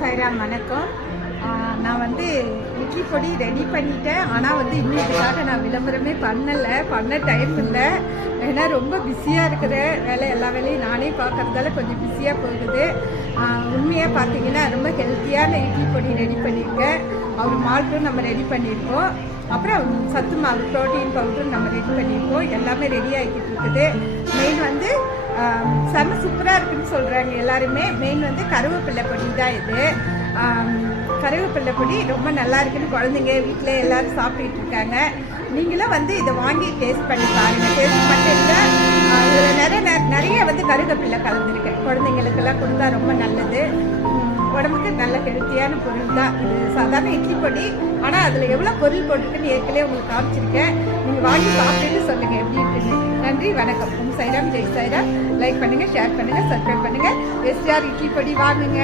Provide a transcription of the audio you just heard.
சாய்ராம் வணக்கம். நான் வந்து இட்லி பொடி ரெடி பண்ணிட்டேன். ஆனால் வந்து இன்னும் இதுக்காக நான் விளம்பரமே பண்ண டைம் இல்லை. ஏன்னா ரொம்ப பிஸியாக இருக்கிற எல்லா வேலையும் நானே பார்க்குறதால கொஞ்சம் பிஸியாக போகுது. உண்மையாக பார்த்தீங்கன்னா ரொம்ப ஹெல்த்தியான இட்லி பொடி ரெடி பண்ணியிருக்கேன். அவர் மால்ட்டும் நம்ம ரெடி பண்ணியிருக்கோம். அப்புறம் சத்து மாவு ப்ரோட்டீன் பவுடரும் நம்ம ரெடி பண்ணியிருக்கோம். எல்லாமே ரெடி ஆகிக்கிட்டு இருக்குது. மெயின் வந்து செம்ம சூப்பராக இருக்குதுன்னு சொல்கிறாங்க எல்லாருமே. மெயின் வந்து கருவேப்பிலை பொடி தான் இது. கருவேப்பிலை பொடி ரொம்ப நல்லா இருக்குன்னு குழந்தைங்க வீட்டில் எல்லோரும் சாப்பிட்டுட்டு இருக்காங்க. நீங்களும் வந்து இதை வாங்கி டேஸ்ட் பண்ணி பாருங்கள். டேஸ்ட் பண்ணிட்டு இதில் நிறைய வந்து கருவேப்பிலை கலந்துருக்கேன். குழந்தைங்களுக்கெல்லாம் கொடுத்தா ரொம்ப நல்லது. உடம்புக்கு நல்ல ஹெல்த்தியான பொருள் தான் இது. சாதாரண இட்லி பொடி, ஆனால் அதில் எவ்வளோ பொருள் போட்டுருக்குன்னு ஏற்கனவே உங்களுக்கு காமிச்சிருக்கேன். நீங்கள் வாங்கி சாப்பிட்டுன்னு சொல்லுங்கள் எப்படி இருக்குன்னு. நன்றி, வணக்கம். உங்கள் சாய்ராம், ஜெய் சாய்ராம். லைக் பண்ணுங்கள், ஷேர் பண்ணுங்கள், சப்ஸ்கிரைப் பண்ணுங்கள். எஸ்ஆர் இட்லி பொடி வாங்குங்க.